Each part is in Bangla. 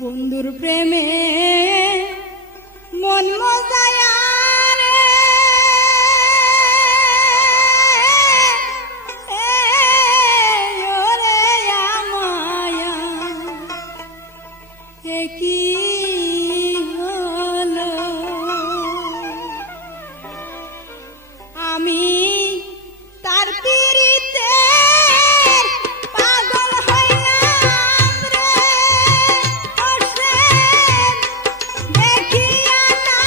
বন্ধুর প্রেমে মন মজায়া রে ওরে আমায়া কি হলো আমি তার পিরিতে পাগল হইলাম রে ওরে দেখিয়া না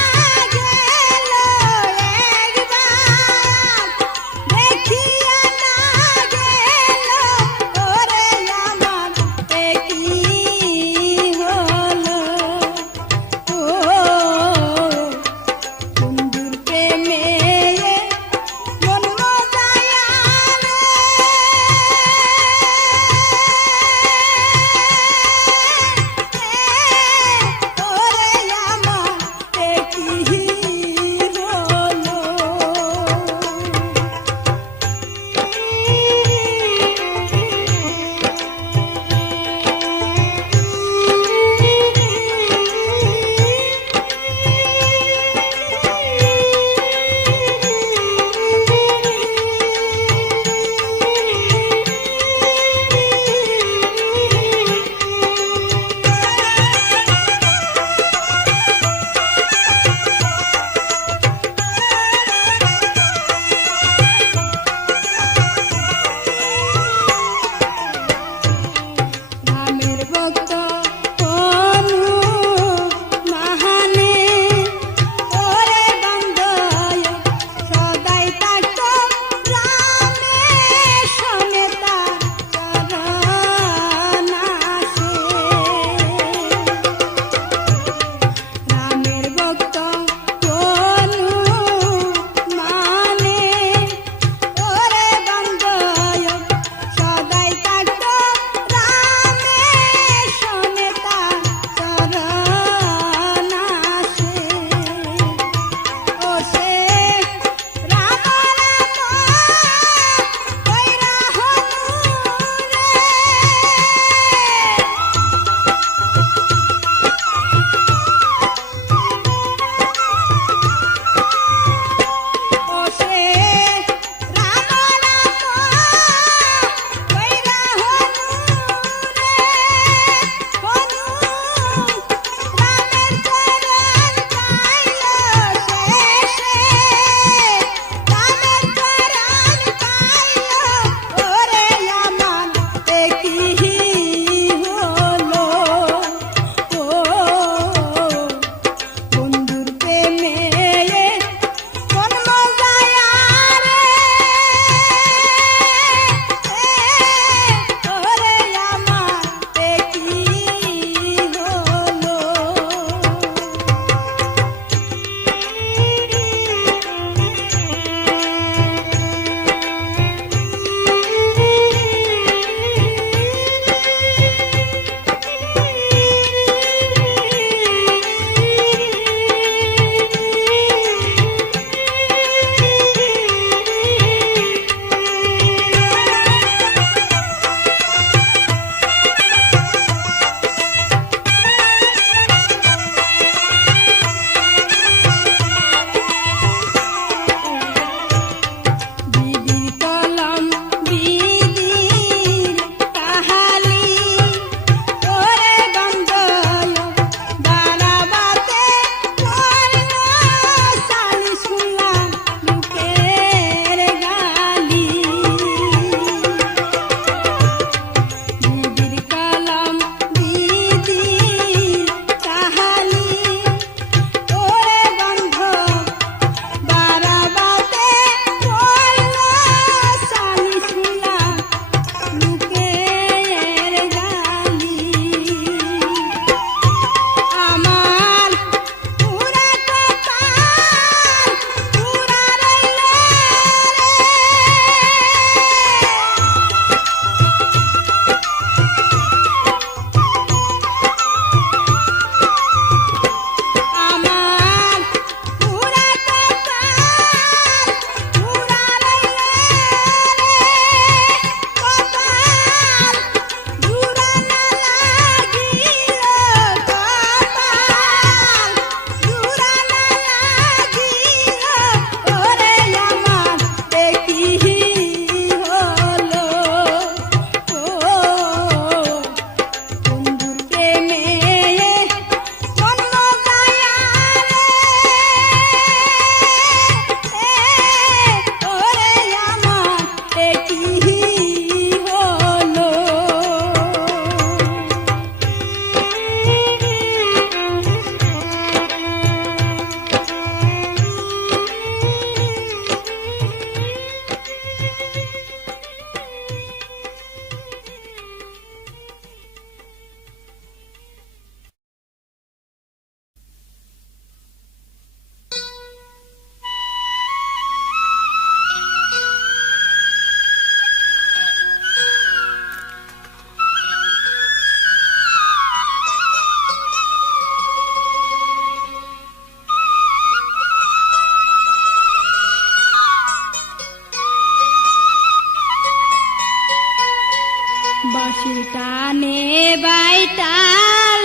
বাঁশি টানে বাইতাল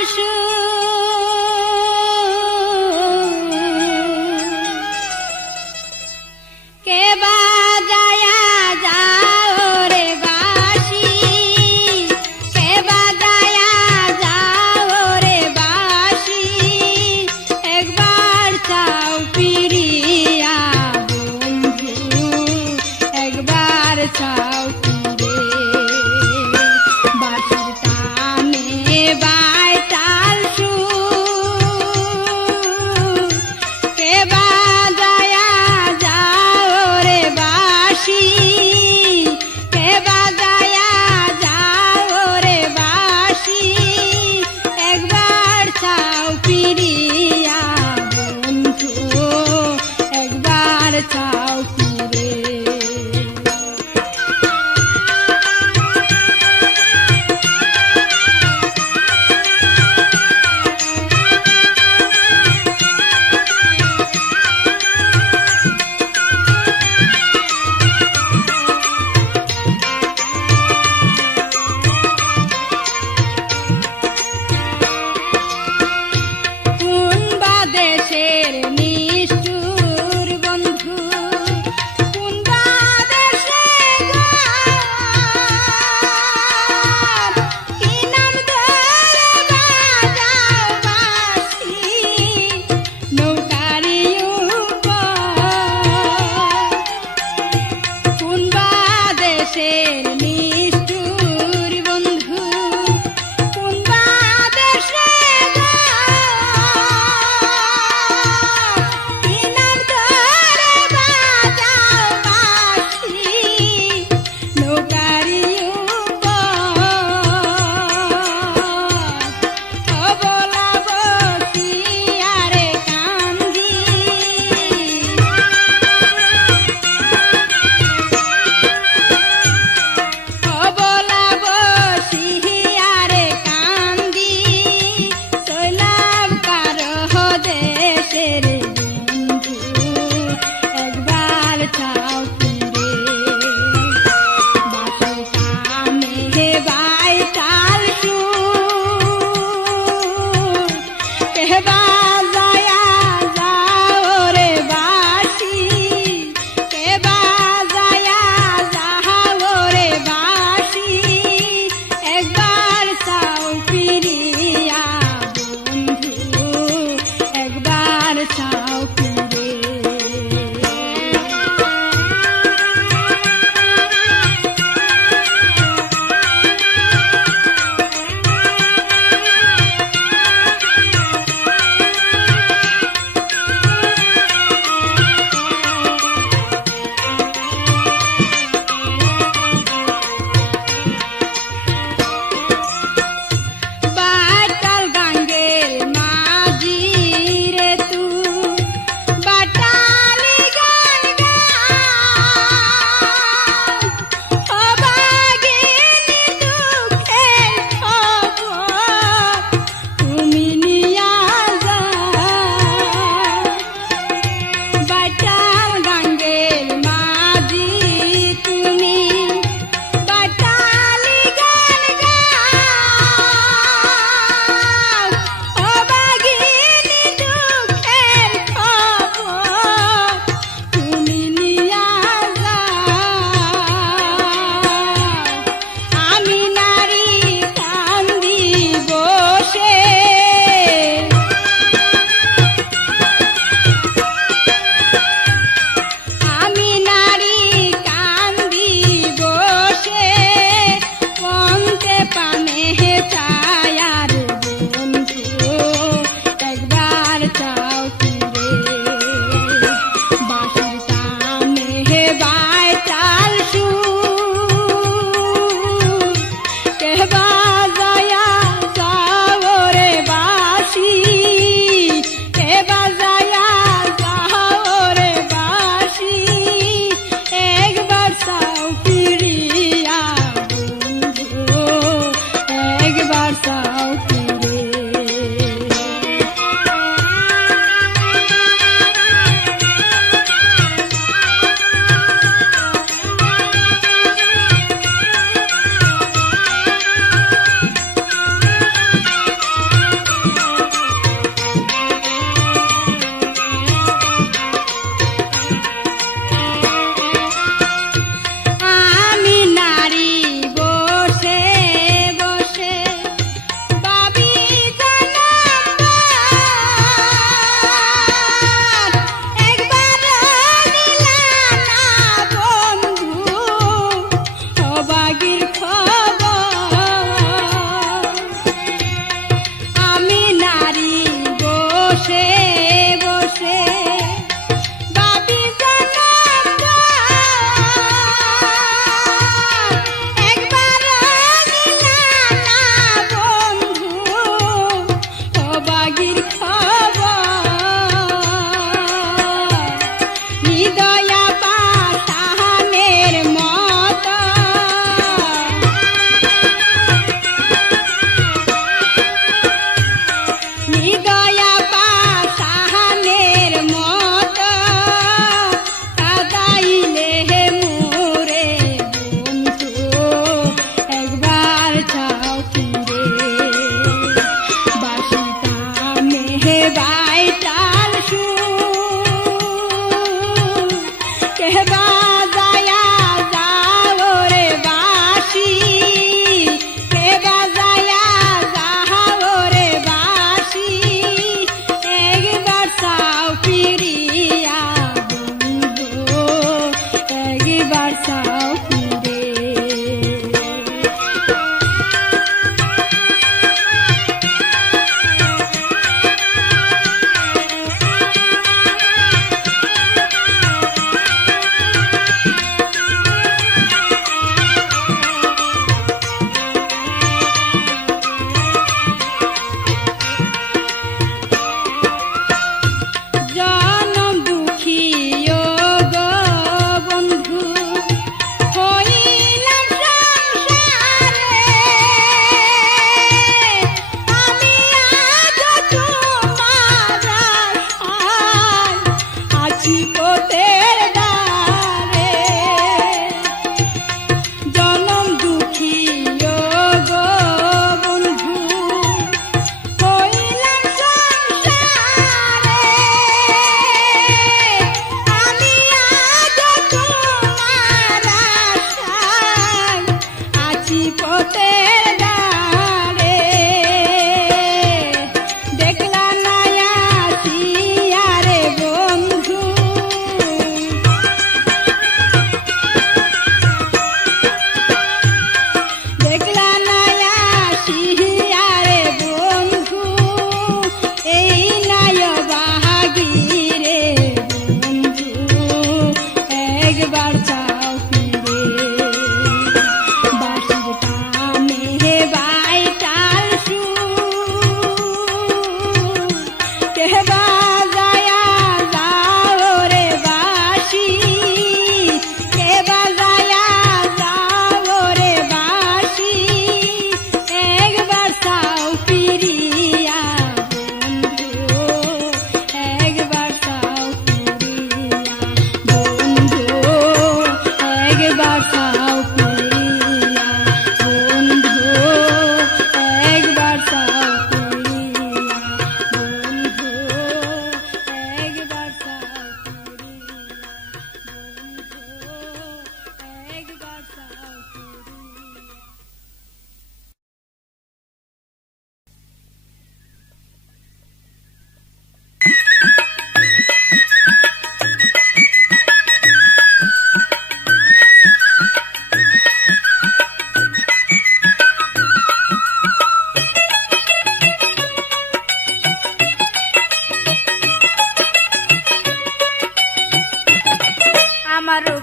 কে বাজায়া যাও রে বাঁশি কে বাজায়া যাও রে বাঁশি একবার চাও পিরিয়া বন্ধু একবার চাও বাঁশির টানে বাইতাল কে বাজায়া যাও রে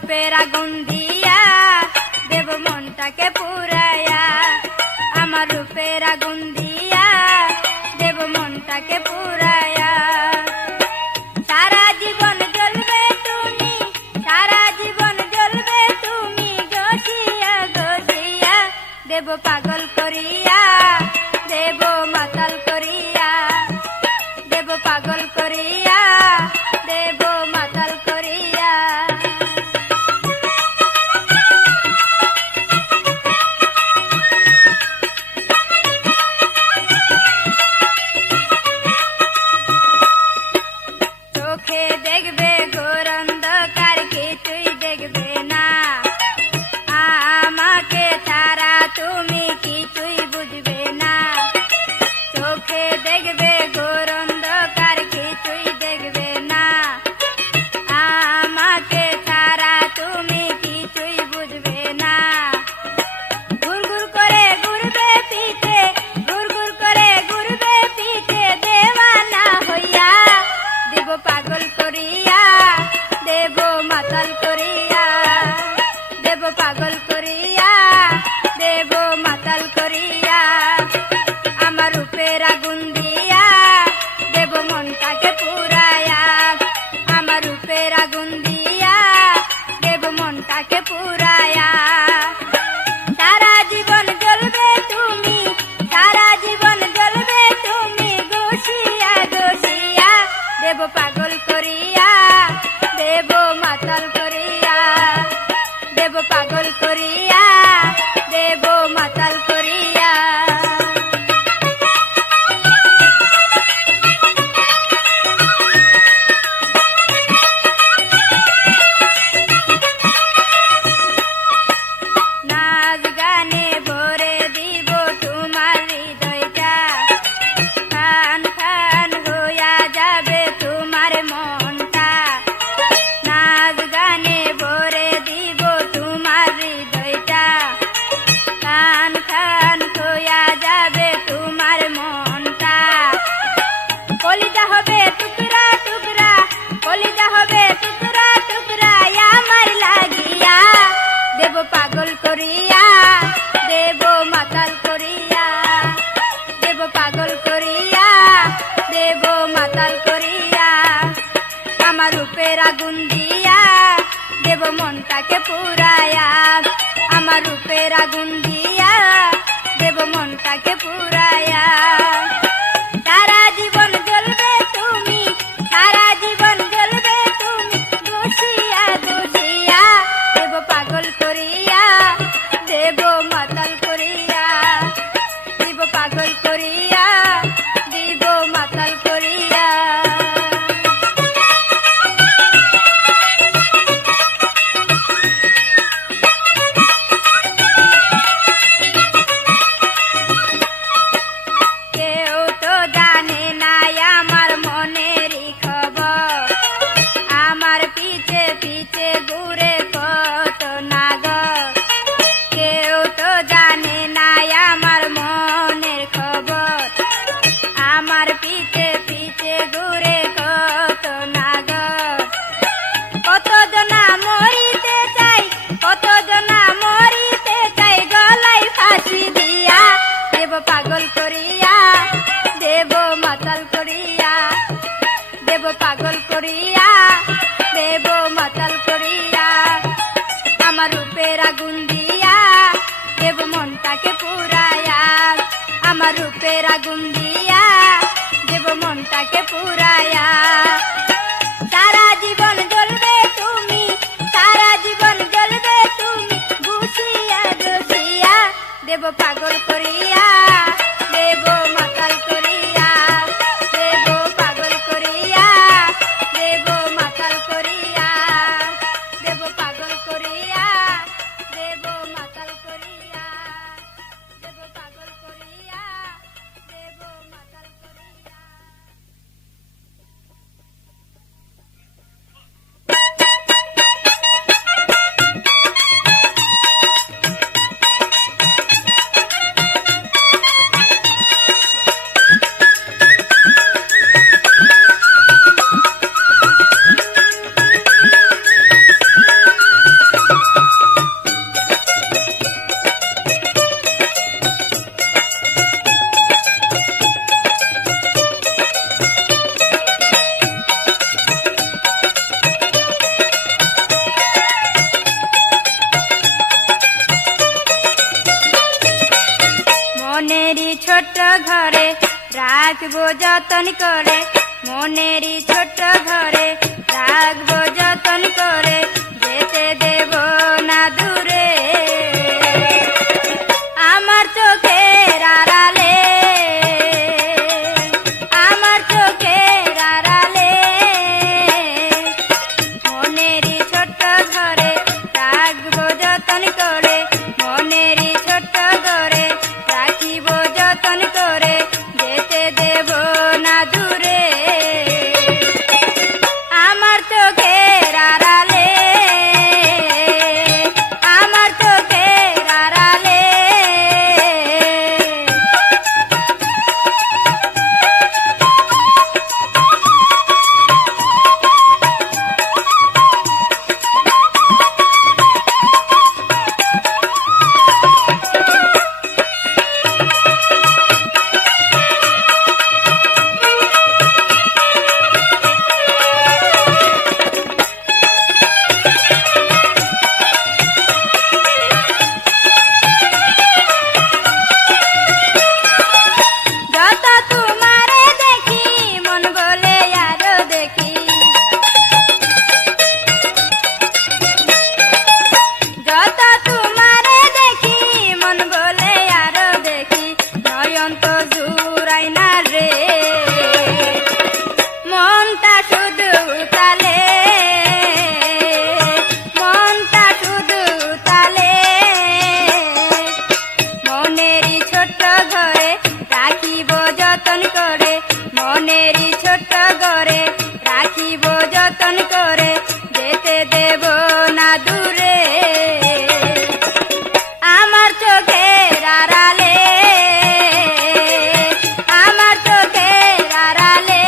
রূপের আগুন দিয়া দেব মনটাকে পুরায়া, আমার রূপের আগুন দিয়া দেব মনটাকে পুরায়া। সারা জীবন জ্বলবে তুমি, সারা জীবন জ্বলবে তুমি, গসিয়া গসিয়া দেব পাগল করিয়া, দেব মাতাল করিয়া, দেব পাগল করিয়া, দেব মাতাল করিয়া। চোখে দেখবে ঘোর অন্ধকার, কিছুই দেখবে না, আমাকে ছাড়া তুমি কিছুই বুঝবে না। চোখে দেখবে ঘোর অন্ধকার, কিছুই দেখবে না, আমাকে ছাড়া তুমি কিছুই বুঝবে না। ঘুর ঘুর করে ঘুরবে পিঠে, ঘুর ঘুর করে ঘুরবে পিঠে, দেওয়ানা হইয়া দেব পাগল করিয়া, দেব মাতাল করিয়া, দেব পাগল করিয়া, দেব মাতাল করিয়া। আমার রূপের আগুন দিয়া দেব মনটাকে পুরায়া, আমার রূপের আগুন দিয়া দেব মনটাকে পুরায়া। সারা জীবন জ্বলবে তুমি, সারা জীবন জ্বলবে তুমি, গসিয়া গসিয়া দেব পাগল করিয়া, দেব মাতাল করিয়া, দেব পাগল করিয়া, দেব মাতাল করিয়া। নাচ গানে ভরে দিব তোমার হৃদয়টা, খান খান হইয়া যাবে তোমার মনটা। নাচ গানে ভরে দিব তোমার হৃদয়টা, খান খান হইয়া যাবে তোমার মনটা। কলিজা হবে টুকরা টুকরা, কলিজা হবে টুকরা টুকরা, আমার লাগিয়া দেব পাগল করিয়া, দেব মাতাল করিয়া, দেব পাগল করিয়া, দেব মাতাল করিয়া। আমার রূপের আগুন দিয়া দেব মনটাকে পুরায়া, আমার রূপের আগুন দিয়া দেব মনটাকে পুরায়া। সারা জীবন জ্বলবে তুমি, সারা জীবন জ্বলবে তুমি, গসিয়া গসিয়া দেব পাগল করিয়া, দেব মাতাল করিয়া, দেব পাগল করিয়া, দেব মাতাল করিয়া। কেউ তো জানে না আমার মনেরই খবর, আমার পিছে পিছে ঘুরে কত নাগর। কেউ তো জানে না আমার মনের খবর, আমার পিছে পিছে ঘুরে কত নাগর। কত জনা মরিতে চাই, কত জনা মরিতে চাই, গলায় ফাঁসি দিয়া দেব পাগল করিয়া, দেব মাতাল করিয়া, দেব পাগল করিয়া, দেব মাতাল করিয়া। আমার রূপের আগুন দিয়া দেব মনটাকে পুরায়া, আমার রূপের আগুন দিয়া দেব মনটাকে পুরায়া। সারা জীবন জ্বলবে তুমি, সারা জীবন জ্বলবে তুমি, গসিয়া গসিয়া দেব পাগল করিয়া, দেব মাতাল করিয়া, দেব পাগল করিয়া, দেব মাতাল করিয়া, দেব পাগল করিয়া, দেব মাতাল করিয়া, দেব পাগল করিয়া, দেব মাতাল করিয়া। রাখবো যতন করে মনেরই ছোট ঘরে, রাখবো যতন করে যেতে দেব না দূরে। আমার চোখের আড়ালে, আমার চোখের আড়ালে মনেরই ছোট ঘরে, রাখবো যতন করে মনেরই ছোট ঘরে, রাখিব যতন করে যেতে দেব না দূরে। আমার চোখের আড়ালে, আমার চোখের আড়ালে যত তোমারে দেখি মন বলে আরো দেখি, যত তোমারে দেখি মন বলে আরো দেখি, নয়ন তো জুড়াই না রে, মনটা শুধু তালে, মনটা শুধু তালে মনেরই ছোট ঘরে, রাখিব যতন করে মনেরই ছোট ঘরে, রাখিব যতন করে যেতে দেব না দূরে। আমার চোখের আড়ালে, আমার চোখের আড়ালে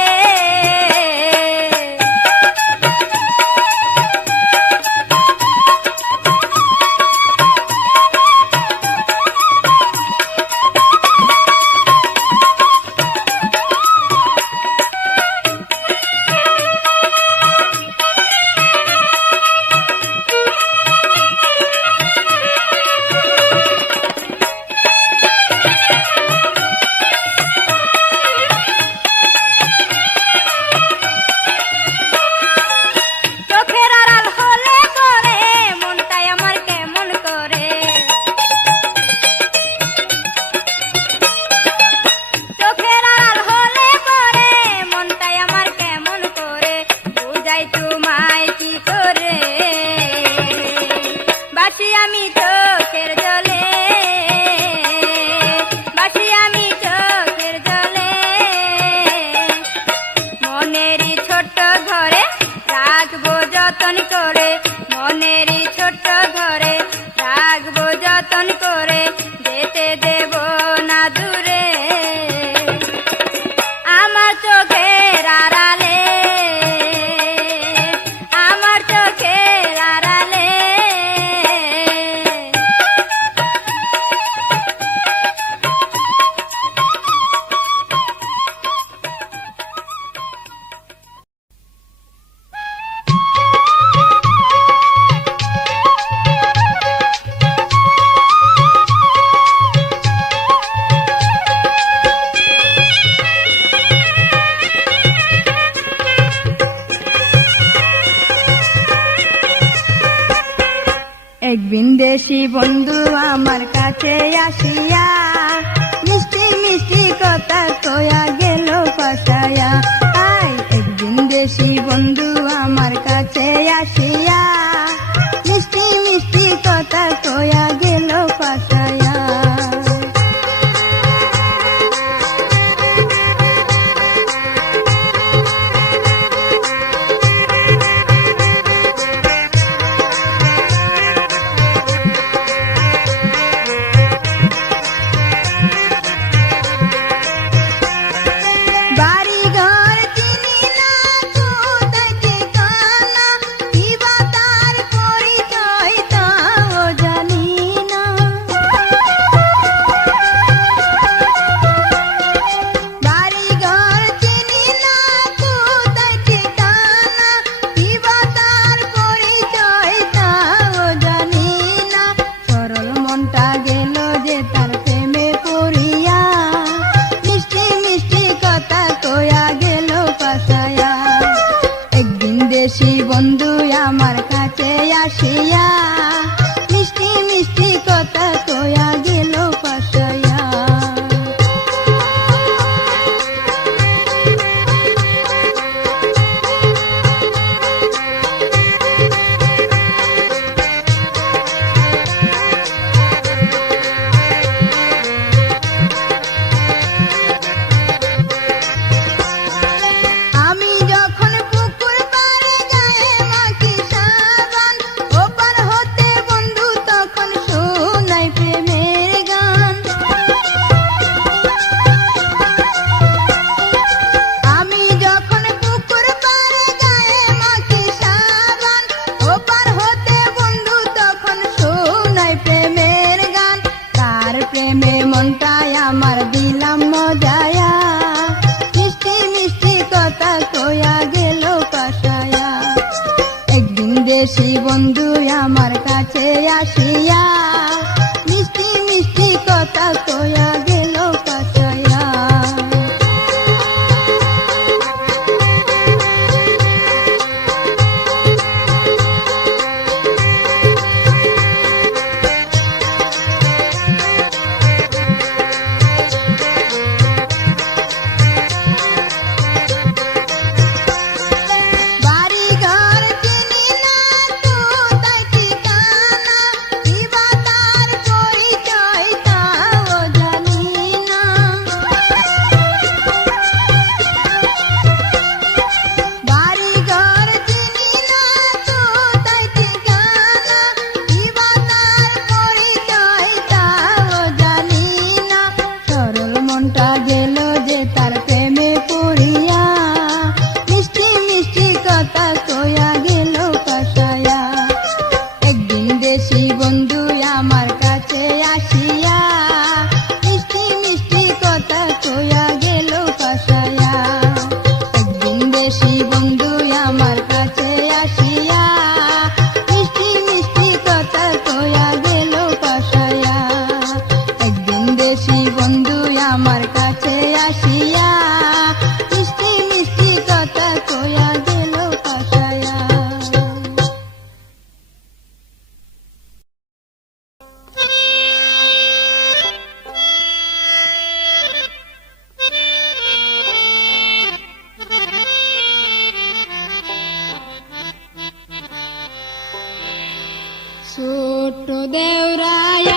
চোখের আড়াল হলে করে মনটাই আমার কেমন করে, চোখের আড়াল হলে করে মনটাই আমার কেমন করে, বুঝাই তোমায় কি করে বাসি আমি চোখের জলে, বাসি আমি চোখের জলে মনেরই ছোট ঘরে, রাখবো যতন করে মনেরই ছোট ঘরে, রাখবো যতন করে যেতে দেব না দূরে। আমার চোখের আড়ালে, আমার চোখের আড়ালে এক বিন্দেশি বন্ধু আমার কাছে আসিয়া, মিষ্টি মিষ্টি কথা কয়া গেল ফাঁসায়া। আই এক বিন্দেশি বন্ধু আমার কাছে আসিয়া, মিষ্টি মিষ্টি কথা কয়া গেল ফাঁসায়া। বাড়ি ঘর চিনি না, কোথায় ঠিকানা, কি বা তার যাইয়া, মিষ্টি মিষ্টি কথা কয়া গেল পাশাইয়া। আমি যখন পুকুর পাড়ে গায়ে মাখি সাবান, ওপার হতে বন্ধু তখন শোনাই প্রেমের গান। আমি যখন পুকুর পাড়ে গায়ে মাখি সাবান, ওপার হতে বন্ধু তখন শোনাই প্রেমের গান। তার প্রেমে মনটাই আমার দিলাম মজায়া, মিষ্টি মিষ্টি কথা কয়া গেল পাশায়া। একদিন দেশি বন্ধু আমার কাছে আসিয়া, মিষ্টি মিষ্টি কথা কয়া গেল পাশায়া। বাড়ি ঘর চিনি না, কোথায় ঠিকানা, কিবা তার পরিচয় তাও জানি না। বাড়ি ঘর চিনি না, কোথায় ঠিকানা, কিবা তার পরিচয় তাও জানি না। সরল মনটা গেল যে তার প্রেমে পড়িয়া, মিষ্টি মিষ্টি কথা কয়া গেল পাশায়া। একদিন দেশি বন্ধু আমার কাছে আসিয়া, মিষ্টি মিষ্টি কথা কয়া গেল পাশায়া। একদিন দেশি বন্ধু আমার কাছে আসিয়া, মিষ্টি মিষ্টি কথা কয়া গেল পাশায়া। একদিন দেশি বন্ধু আমার কাছে আসিয়া, মিষ্টি মিষ্টি কথা কয়া গেল পাশায়া। ছোট দেওরায়